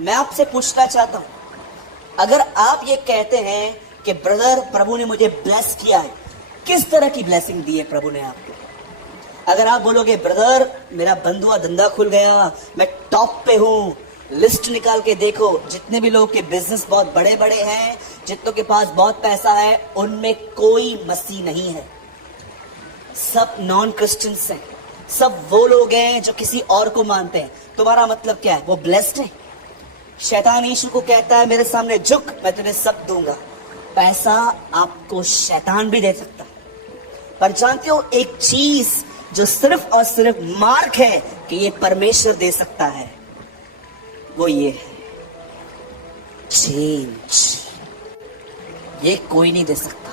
मैं आपसे पूछना चाहता हूं, अगर आप ये कहते हैं कि ब्रदर प्रभु ने मुझे ब्लेस किया है, किस तरह की ब्लेसिंग दी है प्रभु ने आपको? अगर आप बोलोगे ब्रदर मेरा बंद हुआ धंधा खुल गया, मैं टॉप पे हूं, लिस्ट निकाल के देखो, जितने भी लोग के बिजनेस बहुत बड़े बड़े हैं, जितनों के पास बहुत पैसा है, उनमें कोई मसीह नहीं है, सब नॉन क्रिश्चियंस हैं, सब वो लोग हैं जो किसी और को मानते हैं। तुम्हारा मतलब क्या है? वो ब्लेस्ड है? शैतान यीशु को कहता है मेरे सामने झुक, मैं तुझे सब दूंगा। पैसा आपको शैतान भी दे सकता है, पर जानते हो एक चीज जो सिर्फ और सिर्फ मार्क है कि ये परमेश्वर दे सकता है, वो ये है चेंज। ये कोई नहीं दे सकता,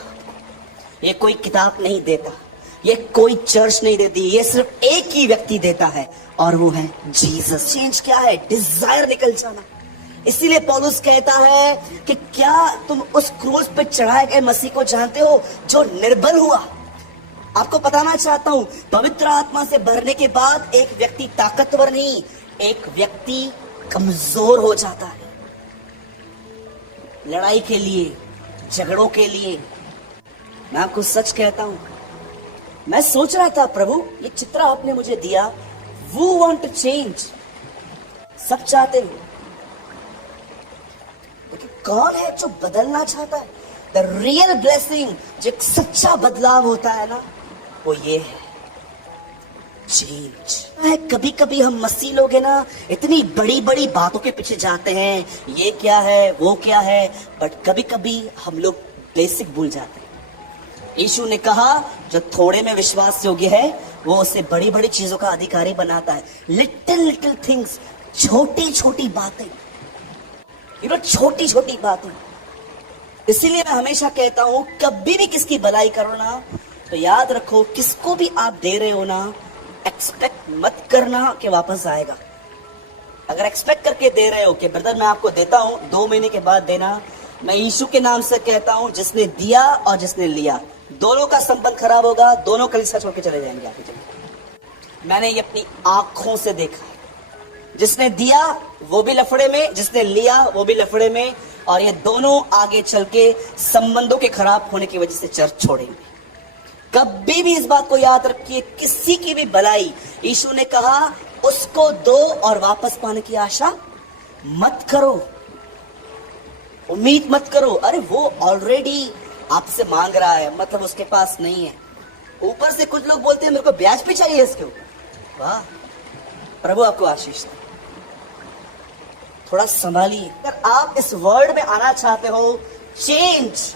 ये कोई किताब नहीं देता, ये कोई चर्च नहीं देती, ये सिर्फ एक ही व्यक्ति देता है और वो है जीसस। चेंज क्या है? डिजायर निकल जाना। इसीलिए पौलुस कहता है कि क्या तुम उस क्रूस पे चढ़ाए गए मसीह को जानते हो जो निर्बल हुआ? आपको बताना चाहता हूं, पवित्र आत्मा से भरने के बाद एक व्यक्ति ताकतवर नहीं, एक व्यक्ति कमजोर हो जाता है। लड़ाई के लिए, झगड़ों के लिए। मैं आपको सच कहता हूं, मैं सोच रहा था प्रभु ये चित्र आपने मुझे दिया, वो वांट टू चेंज, सब चाहते हैं, लेकिन कौन है जो बदलना चाहता है? द रियल ब्लेसिंग, जो एक सच्चा बदलाव होता है ना, वो ये है चेंज। कभी कभी हम मसीह लोग है ना, इतनी बड़ी बड़ी बातों के पीछे जाते हैं, ये क्या है वो क्या है, बट कभी कभी हम लोग बेसिक भूल जाते हैं। यीशु ने कहा जो थोड़े में विश्वास योग्य है वो उसे बड़ी बड़ी चीजों का अधिकारी बनाता है। लिटिल लिटिल थिंग्स, छोटी छोटी बातें, छोटी छोटी बातें। इसीलिए मैं हमेशा कहता हूं कभी भी किसकी भलाई करो ना, तो याद रखो किसको भी आप दे रहे हो ना, एक्सपेक्ट मत करना कि वापस आएगा। अगर एक्सपेक्ट करके दे रहे हो कि ब्रदर मैं आपको देता हूं 2 महीने के बाद देना, मैं यीशु के नाम से कहता हूं जिसने दिया और जिसने लिया दोनों का संबंध खराब होगा, दोनों कलीसिया छोड़ के चले जाएंगे आपके चले। मैंने ये अपनी आंखों से देखा है, जिसने दिया वो भी लफड़े में, जिसने लिया वो भी लफड़े में, और ये दोनों आगे चल के संबंधों के खराब होने की वजह से चर्च छोड़ेंगे। कभी भी इस बात को याद रखिए, किसी की भी भलाई, यीशु ने कहा उसको दो और वापस पाने की आशा मत करो, उम्मीद मत करो। अरे वो ऑलरेडी आपसे मांग रहा है, मतलब उसके पास नहीं है। ऊपर से कुछ लोग बोलते हैं मेरे को ब्याज भी चाहिए इसके ऊपर। वाह, प्रभु आपको आशीष दे। थोड़ा संभालिए। अगर आप इस वर्ल्ड में आना चाहते हो, चेंज,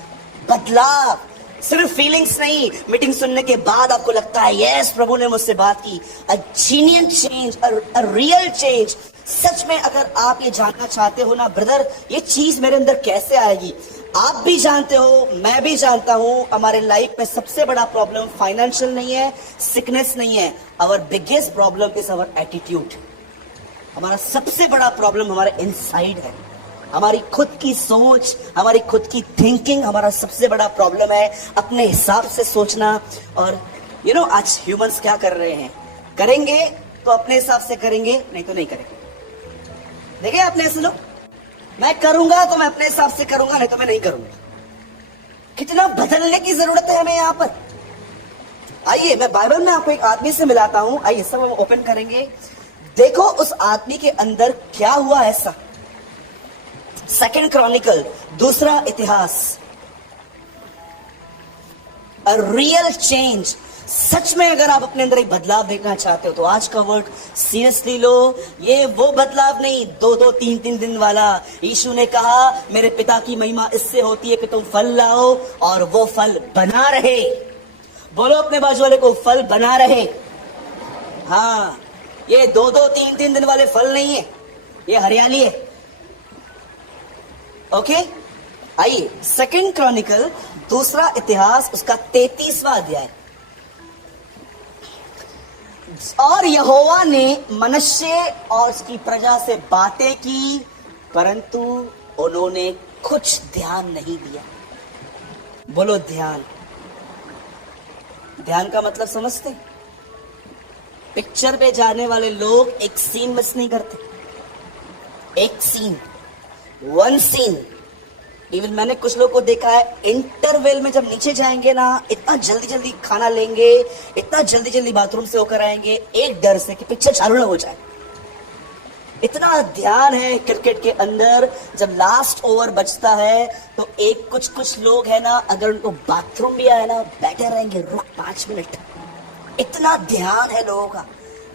बदलाव, सिर्फ फीलिंग्स नहीं, मीटिंग सुनने के बाद आपको लगता है यस प्रभु ने मुझसे बात की, a genuine change, a real change. सच में अगर आप ये जानना चाहते हो ना ब्रदर ये चीज मेरे अंदर कैसे आएगी, आप भी जानते हो, मैं भी जानता हूं, हमारे लाइफ में सबसे बड़ा प्रॉब्लम फाइनेंशियल नहीं है, सिकनेस नहीं है, our biggest problem is our attitude. हमारा सबसे बड़ा प्रॉब्लम हमारे इनसाइड है, हमारी खुद की सोच, हमारी खुद की थिंकिंग हमारा सबसे बड़ा प्रॉब्लम है, अपने हिसाब से सोचना। और आज ह्यूमंस क्या कर रहे हैं, करेंगे तो अपने हिसाब से करेंगे, नहीं तो नहीं करेंगे। देखे आपने ऐसे लोग, मैं करूंगा तो मैं अपने हिसाब से करूंगा, नहीं तो मैं नहीं करूंगा। कितना बदलने की जरूरत है हमें यहाँ पर। आइए मैं बाइबल में आपको एक आदमी से मिलाता हूं, आइए सब हम ओपन करेंगे, देखो उस आदमी के अंदर क्या हुआ ऐसा। 2 क्रॉनिकल, दूसरा इतिहास, अ रियल चेंज। सच में अगर आप अपने अंदर एक बदलाव देखना चाहते हो तो आज का वर्ड सीरियसली लो। ये वो बदलाव नहीं 2-2, 3-3 दिन वाला। यीशु ने कहा मेरे पिता की महिमा इससे होती है कि तुम फल लाओ और वो फल बना रहे। बोलो अपने बाजू वाले को, फल बना रहे। हाँ, ये 2-2, 3-3 दिन वाले फल नहीं है, ये हरियाली है। ओके, आइए 2 क्रॉनिकल, दूसरा इतिहास, उसका 33वां अध्याय। और यहोवा ने मनुष्य और उसकी प्रजा से बातें की, परंतु उन्होंने कुछ ध्यान नहीं दिया। बोलो ध्यान। ध्यान का मतलब समझते? पिक्चर पे जाने वाले लोग एक सीन मिस नहीं करते। एक सीन, वन सीन। इवन मैंने कुछ लोगों को देखा है इंटरवेल में जब नीचे जाएंगे ना, इतना जल्दी जल्दी खाना लेंगे, इतना जल्दी जल्दी बाथरूम से होकर आएंगे, एक डर से कि पिक्चर चालू ना हो जाए। इतना ध्यान है क्रिकेट के अंदर। जब लास्ट ओवर बचता है तो एक कुछ लोग है ना, अगर उनको बाथरूम भी आए ना, बैठे रहेंगे, रुक 5 मिनट। इतना ध्यान है लोगों का।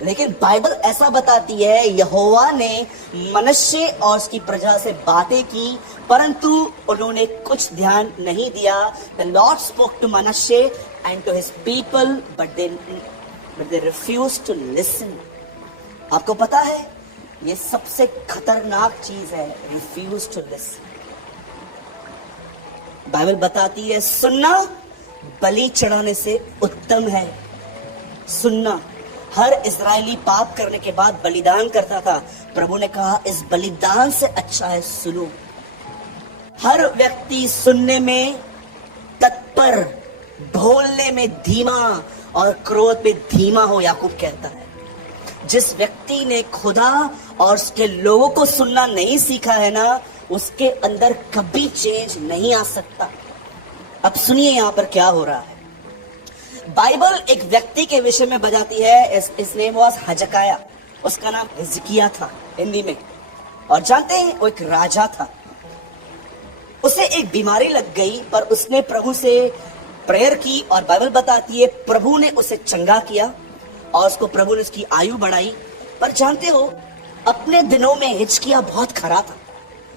लेकिन बाइबल ऐसा बताती है, यहोवा ने मनुष्य और उसकी प्रजा से बातें की, परंतु उन्होंने कुछ ध्यान नहीं दिया। द लॉर्ड स्पोक टू मनुष्य and to his people, but they refuse to listen. आपको पता है ये सबसे खतरनाक चीज है, रिफ्यूज टू लिसन। बाइबल बताती है सुनना बलि चढ़ाने से उत्तम है। सुनना। हर इजरायली पाप करने के बाद बलिदान करता था। प्रभु ने कहा इस बलिदान से अच्छा है सुनो। हर व्यक्ति सुनने में तत्पर, बोलने में धीमा और क्रोध में धीमा हो, याकूब कहता है। जिस व्यक्ति ने खुदा और उसके लोगों को सुनना नहीं सीखा है ना, उसके अंदर कभी चेंज नहीं आ सकता। अब सुनिए यहां पर क्या हो रहा है। बाइबल एक व्यक्ति के विषय में बताती है, इस नेम वाज हजकाया। उसका नाम हिजकिया था हिंदी में। और जानते हैं वो एक राजा था। उसे एक बीमारी लग गई, पर उसने प्रभु से प्रेयर की और बाइबल बताती है प्रभु ने उसे चंगा किया और उसको प्रभु ने उसकी आयु बढ़ाई। पर जानते हो अपने दिनों में हिजकिया बहुत खरा था।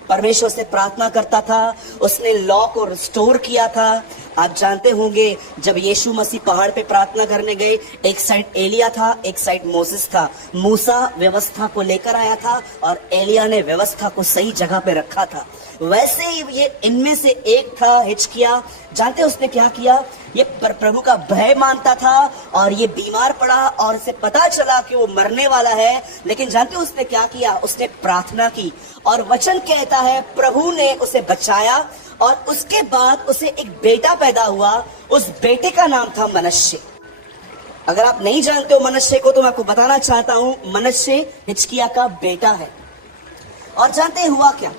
परमेश्वर से प्रार्थना करता था, उसने लॉ को रिस्टोर किया था। आप जानते होंगे जब यीशु मसीह पहाड़ पे प्रार्थना करने गए, एक साइड एलिया था, एक साइड मोसेस था। मूसा व्यवस्था को लेकर आया था और एलिया ने व्यवस्था को सही जगह पे रखा था। वैसे ही ये इनमें से एक था हिजकिया। जानते उसने क्या किया? ये प्रभु का भय मानता था और ये बीमार पड़ा और उसे पता चला कि वो मरने वाला है। लेकिन जानते उसने क्या किया? उसने प्रार्थना की और वचन कहता है प्रभु ने उसे बचाया और उसके बाद उसे एक बेटा पैदा हुआ। उस बेटे का नाम था मनश्शे। अगर आप नहीं जानते हो मनश्शे को तो मैं आपको बताना चाहता हूं, मनश्शे हिजकिया का बेटा है। और जानते हुआ क्या?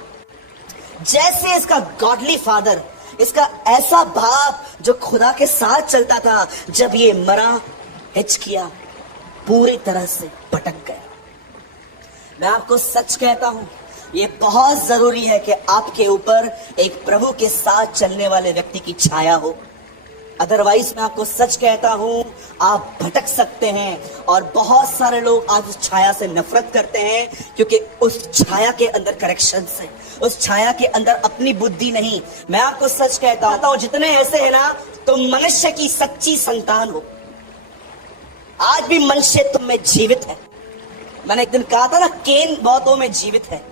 जैसे इसका गॉडली फादर, इसका ऐसा बाप जो खुदा के साथ चलता था, जब ये मरा हिजकिया पूरी तरह से भटक गया। मैं आपको सच कहता हूं, ये बहुत जरूरी है कि आपके ऊपर एक प्रभु के साथ चलने वाले व्यक्ति की छाया हो। अदरवाइज मैं आपको सच कहता हूं, आप भटक सकते हैं। और बहुत सारे लोग आज उस छाया से नफरत करते हैं क्योंकि उस छाया के अंदर करेक्शन है, उस छाया के अंदर अपनी बुद्धि नहीं। मैं आपको सच कहता हूं, जितने ऐसे हैं ना, तुम मनुष्य की सच्ची संतान हो। आज भी मनुष्य तुम में जीवित है। मैंने एक दिन कहा था ना, केन बहुतों में जीवित है।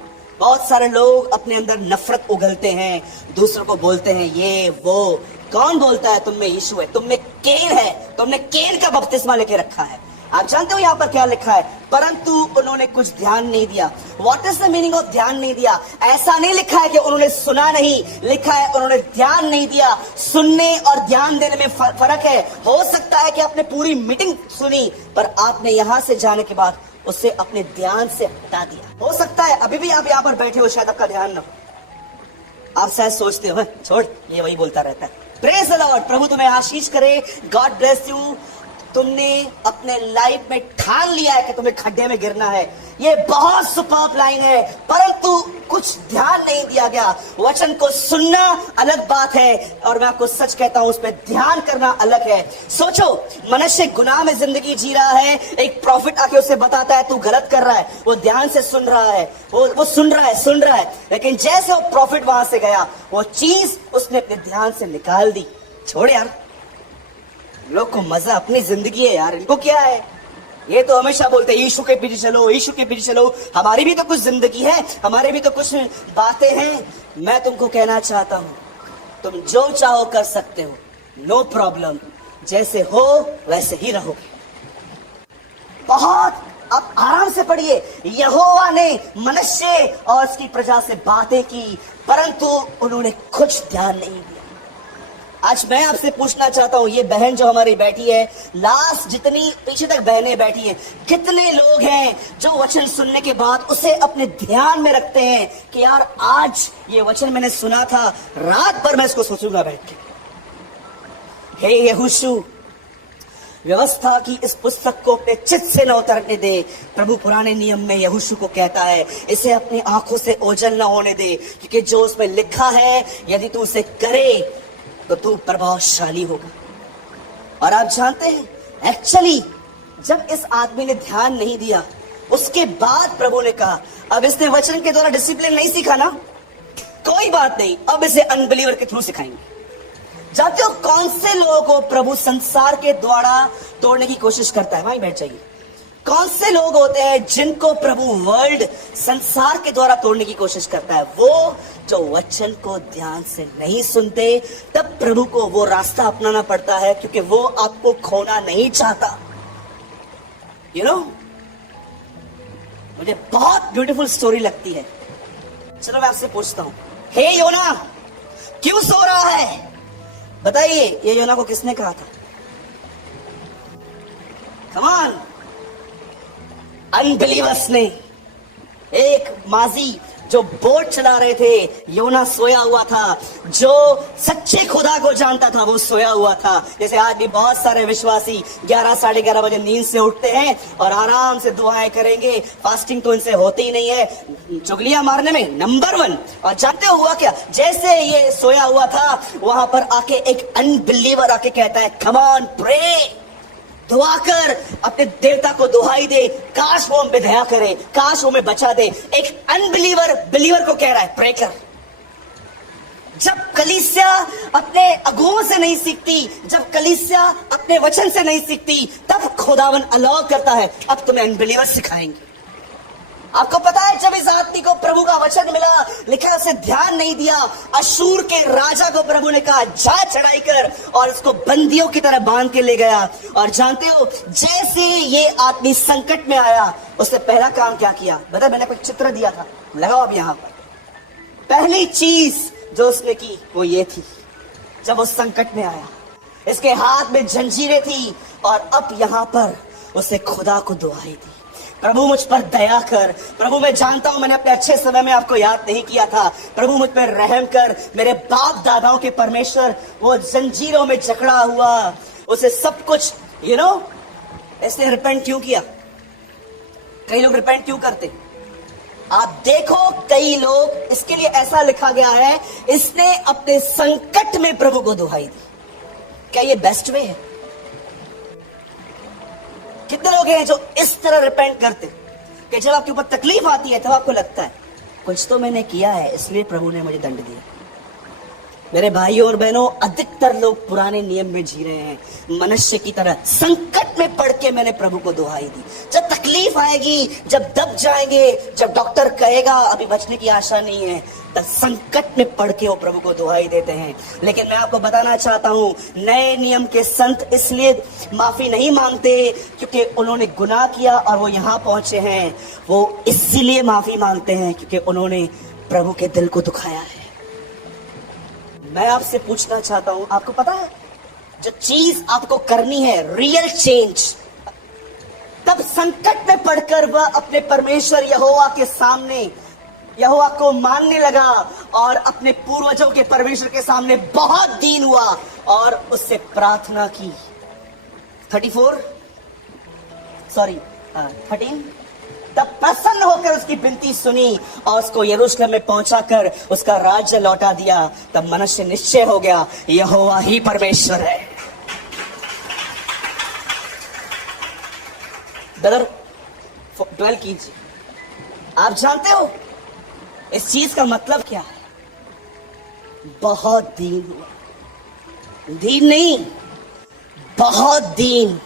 बहुत सारे लोग अपने अंदर नफरत उगलते हैं, दूसरों को बोलते हैं ये वो। कौन बोलता है तुम में यीशु है? तुम में केन है। तुमने केन का बपतिस्मा लेके रखा है। आप जानते हो यहाँ पर क्या लिखा है? परंतु उन्होंने कुछ ध्यान नहीं दिया। What is the meaning of ध्यान नहीं दिया? ऐसा नहीं लिखा है कि उन्होंने सुना नहीं, लिखा है उन्होंने ध्यान नहीं दिया। सुनने और ध्यान देने में फर्क है। हो सकता है कि आपने पूरी मीटिंग सुनी, पर आपने यहां से जाने के बाद उसे अपने ध्यान से हटा दिया। हो सकता है अभी भी आप यहाँ पर बैठे हो, शायद आपका ध्यान न हो। आप शायद सोचते हो छोड़, ये वही बोलता रहता है। Praise the Lord. प्रभु तुम्हें आशीष करे। God bless you. तुमने अपने लाइफ में ठान लिया है कि तुम्हें खड्डे में गिरना है। ये बहुत सुपर्ब लाइन है, परंतु कुछ ध्यान नहीं दिया गया। वचन को सुनना अलग बात है और मैं आपको सच कहता हूं, उस पर ध्यान करना अलग है। सोचो, मनुष्य गुनाह में जिंदगी जी रहा है, एक प्रॉफिट आके उसे बताता है तू गलत कर रहा है। वो ध्यान से सुन रहा है, वो सुन रहा है, लेकिन जैसे वो प्रॉफिट वहां से गया, वो चीज उसने अपने ध्यान से निकाल दी। छोड़ यार, लोग को मजा अपनी जिंदगी है यार, इनको क्या है? ये तो हमेशा बोलते हैं यीशु के पीछे चलो, यीशु के पीछे चलो। हमारी भी तो कुछ जिंदगी है, हमारे भी तो कुछ बातें हैं। मैं तुमको कहना चाहता हूं, तुम जो चाहो कर सकते हो, नो प्रॉब्लम। जैसे हो वैसे ही रहो। बहुत अब आराम से पढ़िए। यहोवा ने मनुष्य और उसकी प्रजा से बातें की, परंतु उन्होंने कुछ ध्यान नहीं दिया। आज मैं आपसे पूछना चाहता हूं, ये बहन जो हमारी बैठी है, लास्ट जितनी पीछे तक बहनें बैठी हैं, कितने लोग हैं जो वचन सुनने के बाद उसे अपने ध्यान में रखते हैं कि यार आज ये वचन मैंने सुना था, रात भर मैं इसको सोचूंगा बैठ के। हे यहोशू, व्यवस्था की इस पुस्तक को अपने चित्त से न उतरने दे। प्रभु पुराने नियम में यहोशू को कहता है, इसे अपनी आंखों से ओझल न होने दे, क्योंकि जो उसमें लिखा है यदि तू उसे करे तो तू प्रभावशाली होगा। और आप जानते हैं, एक्चुअली जब इस आदमी ने ध्यान नहीं दिया, उसके बाद प्रभु ने कहा, अब इसने वचन के द्वारा डिसिप्लिन नहीं सीखा ना, कोई बात नहीं, अब इसे अनबिलीवर के थ्रू सिखाएंगे। जानते हो कौन से लोगों को प्रभु संसार के द्वारा तोड़ने की कोशिश करता है? वहीं बैठ जाइए। कौन से लोग होते हैं जिनको प्रभु वर्ल्ड संसार के द्वारा तोड़ने की कोशिश करता है? वो जो वचन को ध्यान से नहीं सुनते। तब प्रभु को वो रास्ता अपनाना पड़ता है, क्योंकि वो आपको खोना नहीं चाहता। यू नो, मुझे बहुत ब्यूटीफुल स्टोरी लगती है। चलो मैं आपसे पूछता हूं, हे योना, क्यों सो रहा है? बताइए, ये योना को किसने कहा था? कम ऑन, अनबिलीवर्स ने। एक माजी जो बोट चला रहे थे, योना सोया हुआ था। जो सच्चे खुदा को जानता था वो सोया हुआ था। जैसे आज भी बहुत सारे विश्वासी 11 साढ़े 11 बजे नींद से उठते हैं और आराम से दुआएं करेंगे। फास्टिंग तो इनसे होती ही नहीं है, चुगलियां मारने में नंबर 1। और जानते हो हुआ क्या? जैसे ये सोया हुआ था, वहां पर आके एक अनबिलीवर आके कहता है, कम ऑन प्रे, दुआ कर, अपने देवता को दुहाई दे, काश वो हम पे दया करे, काश वो हमें बचा दे। एक अनबिलीवर बिलीवर को कह रहा है, प्रे कर। जब कलीसिया अपने अगुओं से नहीं सीखती, जब कलीसिया अपने वचन से नहीं सीखती, तब खुदावन अलाउ करता है, अब तुम्हें अनबिलीवर सिखाएंगे। आपको पता है, जब इस आदमी को प्रभु का वचन मिला, लिखा उसे ध्यान नहीं दिया, अशूर के राजा को प्रभु ने कहा, जा चढ़ाई कर, और इसको बंदियों की तरह बांध के ले गया। और जानते हो, जैसे ये आदमी संकट में आया, उसने पहला काम क्या किया? बता, मैंने कोई चित्र दिया था, लगाओ अब यहां पर। पहली चीज जो उसने की वो ये थी, जब वो संकट में आया, इसके हाथ में जंजीरें थी, और अब यहां पर उसे खुदा को दुआई दी, प्रभु मुझ पर दया कर, प्रभु मैं जानता हूं मैंने अपने अच्छे समय में आपको याद नहीं किया था, प्रभु मुझ पर रहम कर। मेरे बाप दादाओं के परमेश्वर वो जंजीरों में जकड़ा हुआ, उसे सब कुछ इसने रिपेंट क्यों किया? कई लोग रिपेंट क्यों करते? आप देखो, कई लोग, इसके लिए ऐसा लिखा गया है, इसने अपने संकट में प्रभु को दुहाई दी। क्या ये बेस्ट वे है? कितने लोग हैं जो इस तरह रिपेंट करते कि जब आपके ऊपर तकलीफ आती है तब आपको लगता है कुछ तो मैंने किया है, इसलिए प्रभु ने मुझे दंड दिया। मेरे भाइयों और बहनों, अधिकतर लोग पुराने नियम में जी रहे हैं, मनुष्य की तरह। संकट में पड़ के मैंने प्रभु को दुहाई दी। जब तकलीफ आएगी, जब दब जाएंगे, जब डॉक्टर कहेगा अभी बचने की आशा नहीं है, तब संकट में पड़ के वो प्रभु को दुहाई देते हैं। लेकिन मैं आपको बताना चाहता हूं, नए नियम के संत इसलिए माफी नहीं मांगते क्योंकि उन्होंने गुनाह किया और वो यहां पहुंचे हैं। वो इसीलिए माफी मांगते हैं क्योंकि उन्होंने प्रभु के दिल को दुखाया है। मैं आपसे पूछना चाहता हूं, आपको पता है जो चीज आपको करनी है, रियल चेंज, तब संकट में पड़कर वह अपने परमेश्वर यहोवा के सामने यहोवा को मानने लगा और अपने पूर्वजों के परमेश्वर के सामने बहुत दीन हुआ और उससे प्रार्थना की। 13 तब प्रसन्न होकर उसकी विनती सुनी और उसको यरूशलेम में पहुंचाकर उसका राज्य लौटा दिया। तब मनुष्य निश्चय हो गया, यहोवा ही परमेश्वर है। ब्रदर 12 कीजिए। आप जानते हो इस चीज का मतलब क्या है? बहुत दीन हुआ, दीन नहीं, बहुत दीन।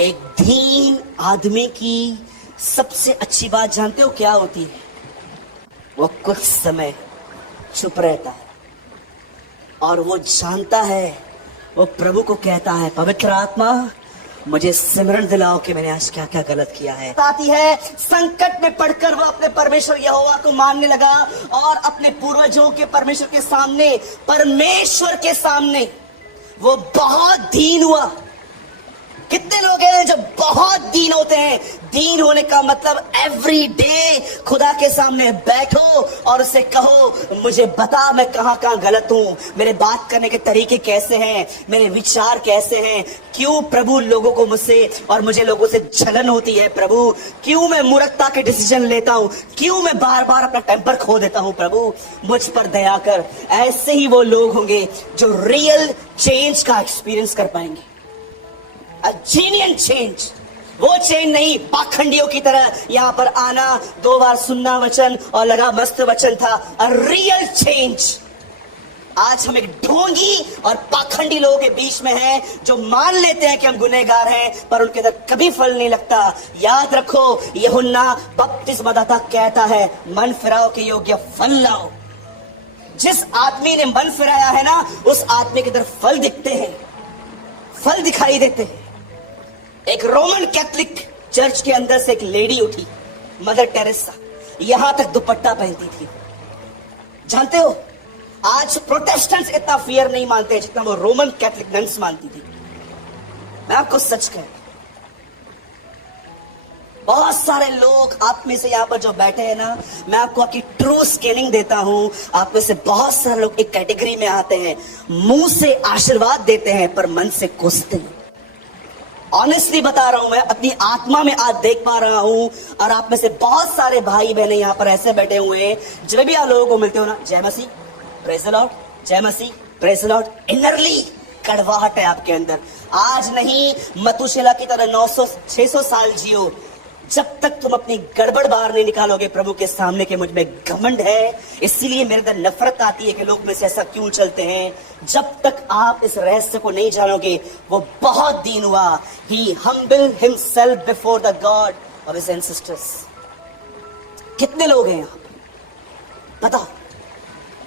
एक दीन आदमी की सबसे अच्छी बात जानते हो क्या होती है? वो कुछ समय चुप रहता है और वो जानता है, वो प्रभु को कहता है, पवित्र आत्मा मुझे सिमरन दिलाओ कि मैंने आज क्या क्या गलत किया है। आती है, संकट में पड़कर वो अपने परमेश्वर यहोवा को मानने लगा और अपने पूर्वजों के परमेश्वर के सामने, परमेश्वर के सामने वो बहुत दीन हुआ। कितने लोग हैं जो बहुत दीन होते हैं? दीन होने का मतलब एवरी डे खुदा के सामने बैठो और उसे कहो, मुझे बता मैं कहां कहां गलत हूं, मेरे बात करने के तरीके कैसे हैं, मेरे विचार कैसे हैं, क्यों प्रभु लोगों को मुझसे और मुझे लोगों से जलन होती है प्रभु, क्यों मैं मूर्खता के डिसीजन लेता हूं, क्यों मैं बार बार अपना टेम्पर खो देता हूं, प्रभु मुझ पर दया कर। ऐसे ही वो लोग होंगे जो रियल चेंज का एक्सपीरियंस कर पाएंगे। A genuine change, वो चेंज नहीं पाखंडियों की तरह यहां पर आना, 2 बार सुनना वचन और लगा मस्त वचन था। A real change। आज हम एक ढोंगी और पाखंडी लोगों के बीच में हैं जो मान लेते हैं कि हम गुनहगार हैं, पर उनके अंदर कभी फल नहीं लगता। याद रखो, यूहन्ना बपतिस्मादाता कहता है मन फिराओ के योग्य फल लाओ। जिस आदमी ने मन फिराया है ना, उस आदमी के अंदर फल दिखते हैं, फल दिखाई देते हैं। एक रोमन कैथोलिक चर्च के अंदर से एक लेडी उठी, मदर टेरेसा, यहां तक दुपट्टा पहनती थी। जानते हो, आज प्रोटेस्टेंट्स इतना फियर नहीं मानते जितना वो रोमन कैथोलिक नन्स मानती थी। मैं आपको सच कह, बहुत सारे लोग आप में से यहां पर जो बैठे हैं ना, मैं आपको आपकी ट्रू स्कैनिंग देता हूं, आप में से बहुत सारे लोग एक कैटेगरी में आते हैं, मुंह से आशीर्वाद देते हैं पर मन से कोसते हैं। ऑनेस्टली बता रहा हूं, मैं अपनी आत्मा में आज देख पा रहा हूं। और आप में से बहुत सारे भाई बहने यहां पर ऐसे बैठे हुए हैं, जब भी आप लोगों को मिलते हो ना, जय मसीह, प्रेज द लॉर्ड, जय मसीह, प्रेज द लॉर्ड, इनरली कड़वाहट है आपके अंदर। आज नहीं, मतुशेला की तरह 900-600 साल जियो, जब तक तुम अपनी गड़बड़ बाहर नहीं निकालोगे प्रभु के सामने के मुझ में घमंड है। इसीलिए मेरे अंदर नफरत आती है कि लोग में से ऐसा क्यों चलते हैं। जब तक आप इस रहस्य को नहीं जानोगे, वो बहुत दीन हुआ। He humbled himself before the God of his ancestors। कितने लोग हैं यहां पर बताओ?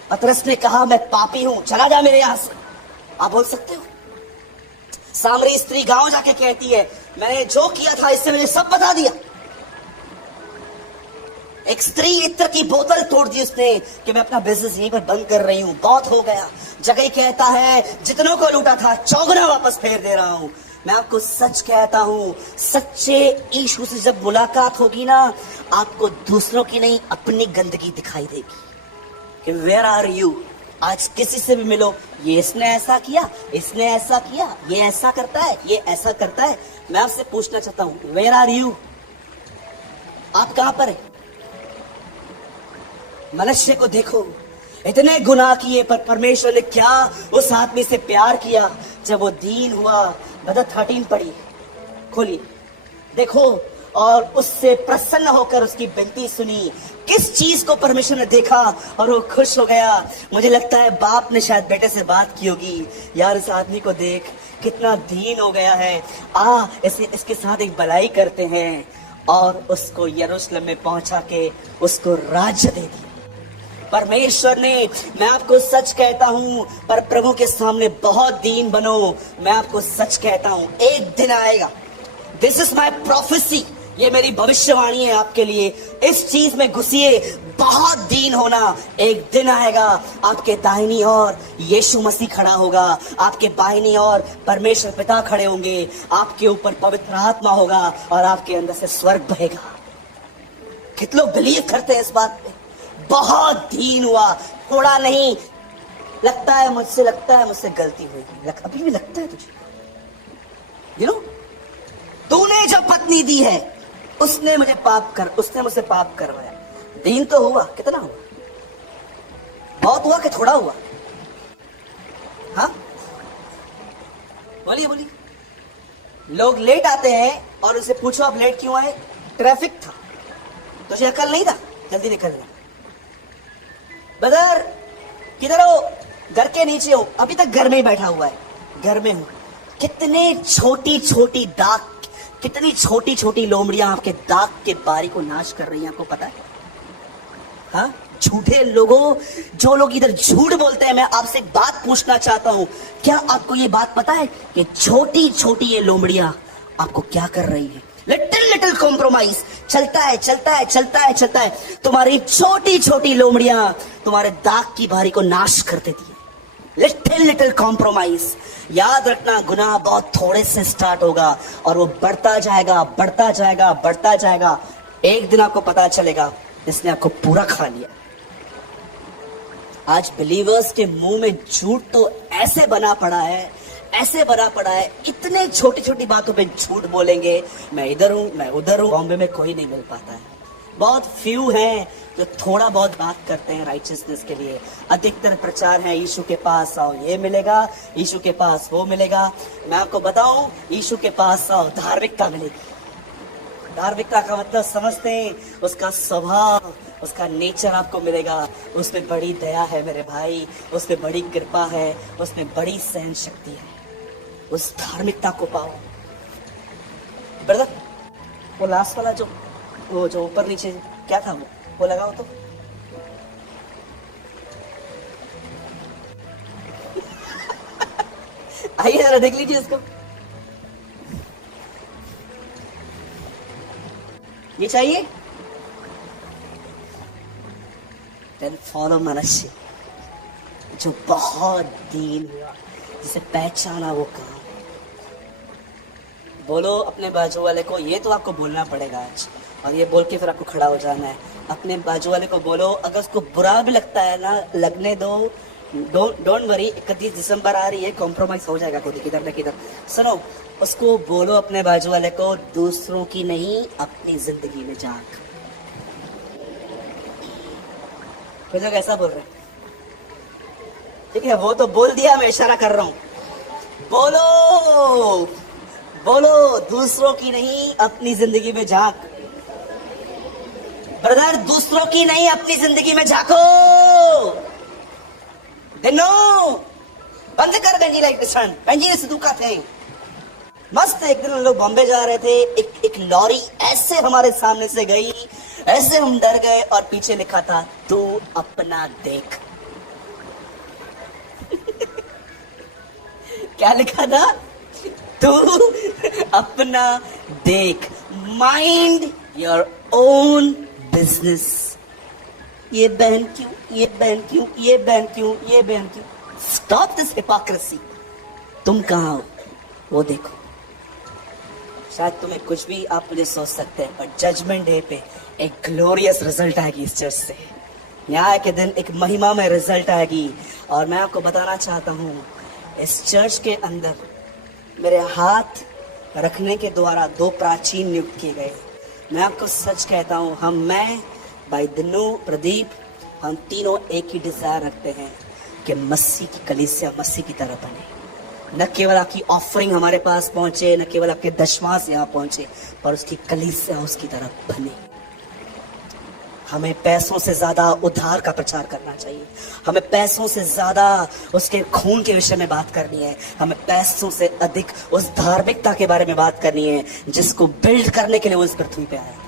पतरस ने कहा मैं पापी हूं, चला जा मेरे यहां से। आप बोल सकते हो? सामरी स्त्री गांव जाके कहती है मैंने जो किया था इससे मुझे सब बता दिया। एक स्त्री इत्र की बोतल तोड़ दी उसने कि मैं अपना बिजनेस यहीं पर बंद कर रही हूं, बहुत हो गया। जगह कहता है जितनों को लूटा था चौगुना वापस फेर दे रहा हूं। मैं आपको सच कहता हूं, सच्चे यीशु से जब मुलाकात होगी ना, आपको दूसरों की नहीं अपनी गंदगी दिखाई देगी कि वेयर आर यू। आज किसी से भी मिलो, ये इसने ऐसा किया, इसने ऐसा किया, ये ऐसा करता है, ये ऐसा करता है। मैं आपसे पूछना चाहता हूं, वेयर आर यू? आप कहां पर है? मनुष्य को देखो, इतने गुनाह किए पर परमेश्वर ने क्या उस आदमी से प्यार किया जब वो दीन हुआ। बता 13 पढ़िए, खोलिए, देखो, और उससे प्रसन्न होकर उसकी विनती सुनी। किस चीज को परमेश्वर ने देखा और वो खुश हो गया? मुझे लगता है बाप ने शायद बेटे से बात की होगी, यार इस आदमी को देख कितना दीन हो गया है, इसके साथ एक भलाई करते हैं। और उसको यरूशलेम में पहुंचा के उसको राज्य दे दिया परमेश्वर ने। मैं आपको सच कहता हूं, पर प्रभु के सामने बहुत दीन बनो। मैं आपको सच कहता हूं, एक दिन आएगा, दिस इज माई प्रोफेसी, ये मेरी भविष्यवाणी है आपके लिए। इस चीज में घुसिए, बहुत दीन होना। एक दिन आएगा आपके दाहिनी ओर यीशु मसीह खड़ा होगा, आपके बाहिनी ओर परमेश्वर पिता खड़े होंगे, आपके ऊपर पवित्र आत्मा होगा और आपके अंदर से स्वर्ग बहेगा। कितने लोग बिलीव करते हैं इस बात पे? बहुत दीन हुआ, थोड़ा नहीं। लगता है मुझसे गलती हुई, अभी भी लगता है तुझे, यू नो, तूने जो पत्नी दी है उसने मुझसे पाप करवाया। दीन तो हुआ, कितना हुआ? बहुत हुआ कि थोड़ा हुआ? हाँ, बोलिए। लोग लेट आते हैं और उनसे पूछो आप लेट क्यों आए? ट्रैफिक था, तुझे अकल नहीं था, जल्दी निकलना। ब्रदर किधर हो? घर के नीचे हो, अभी तक घर में ही बैठा हुआ है। घर में हूं। कितने छोटी छोटी दाग, कितनी छोटी छोटी लोमड़ियां आपके दाग के बारी को नाश कर रही हैं, आपको पता है? हाँ, झूठे लोगों, जो लोग इधर झूठ बोलते हैं, मैं आपसे एक बात पूछना चाहता हूं, क्या आपको ये बात पता है कि छोटी छोटी ये लोमड़ियां आपको क्या कर रही है? लिटिल कॉम्प्रोमाइज चलता है। तुम्हारी छोटी छोटी लोमड़ियां तुम्हारे दाग की बारी को नाश कर देती है। Little little compromise. याद रखना, गुनाह बहुत थोड़े से स्टार्ट होगा और वो बढ़ता जाएगा, बढ़ता जाएगा, बढ़ता जाएगा। एक दिन आपको पता चलेगा इसने आपको पूरा खा लिया। आज बिलीवर्स के मुंह में झूठ तो ऐसे बना पड़ा है, ऐसे बना पड़ा है, इतने छोटी छोटी बातों पे झूठ बोलेंगे, मैं इधर हूं, मैं उधर हूं। बॉम्बे में कोई नहीं मिल पाता है, बहुत फ्यू हैं जो थोड़ा बहुत बात करते हैं राइचियसनेस के लिए। अधिकतर प्रचार है यीशु के पास आओ ये मिलेगा, यीशु के पास वो मिलेगा। मैं आपको बताऊं, यीशु के पास आओ धार्मिकता मिलेगी। धार्मिकता का मतलब समझते हैं, उसका स्वभाव, उसका नेचर आपको मिलेगा। उसमें बड़ी दया है मेरे भाई, उसमें बड़ी कृपा है, उसमें बड़ी सहन शक्ति है। उस धार्मिकता को पाओ। ब्रदर, वो लास्ट वाला जो ऊपर नीचे क्या था वो लगाओ तो। आइए जरा देख लीजिए इसको। ये चाहिए? देन फॉलो मनुष्य जो बहुत दीन हुआ, जिसे पहचाना वो काम। बोलो अपने बाजू वाले को, ये तो आपको बोलना पड़ेगा आज, और ये बोल के फिर आपको खड़ा हो जाना है। अपने बाजू वाले को बोलो, अगर उसको बुरा भी लगता है ना, लगने दो, डोंट वरी। 31 दिसंबर आ रही है, कॉम्प्रोमाइज हो जाएगा खुद किधर न किधर। सुनो, उसको बोलो अपने बाजू वाले को, दूसरों की नहीं अपनी जिंदगी में झांक। कुछ लोग ऐसा बोल रहे हैं, ठीक है, वो तो बोल दिया, मैं इशारा कर रहा हूं। बोलो बोलो, दूसरों की नहीं अपनी जिंदगी में झांक। ब्रदर, दूसरों की नहीं अपनी जिंदगी में झांको। दिनो बंद कर बेंजी लाइट स्टैंड, बेंजी ने सिद्धू का थे मस्त। एक दिन हम लोग बॉम्बे जा रहे थे, एक लॉरी ऐसे हमारे सामने से गई, ऐसे हम डर गए, और पीछे लिखा था तू अपना देख। क्या लिखा था? तू अपना देख, माइंड योर ओन बिजनेस। ये बहन क्यों, ये बहन क्यों, ये बहन क्यों, ये बहन क्यों? Stop this hypocrisy. तुम कहाँ हो वो देखो। शायद तुम्हें कुछ भी आप मुझे सोच सकते हैं, पर जजमेंट डे पे एक ग्लोरियस रिजल्ट आएगी इस चर्च से। न्याय के दिन एक महिमा में रिजल्ट आएगी। और मैं आपको बताना चाहता हूँ, इस चर्च के अंदर मेरे हाथ रखने के द्वारा 2 प्राचीन नियुक्त किए गए। मैं आपको सच कहता हूँ, मैं, भाई दिनू, प्रदीप, हम तीनों एक ही डिजायर रखते हैं कि मसीह की कलीसिया मसीह की तरह बने। न केवल आपकी ऑफरिंग हमारे पास पहुंचे, न केवल आपके दशमास यहाँ पहुंचे, पर उसकी कलीसिया उसकी तरह बने। हमें पैसों से ज्यादा उद्धार का प्रचार करना चाहिए। हमें पैसों से ज्यादा उसके खून के विषय में बात करनी है। हमें पैसों से अधिक उस धार्मिकता के बारे में बात करनी है जिसको बिल्ड करने के लिए वो इस पृथ्वी पे आया।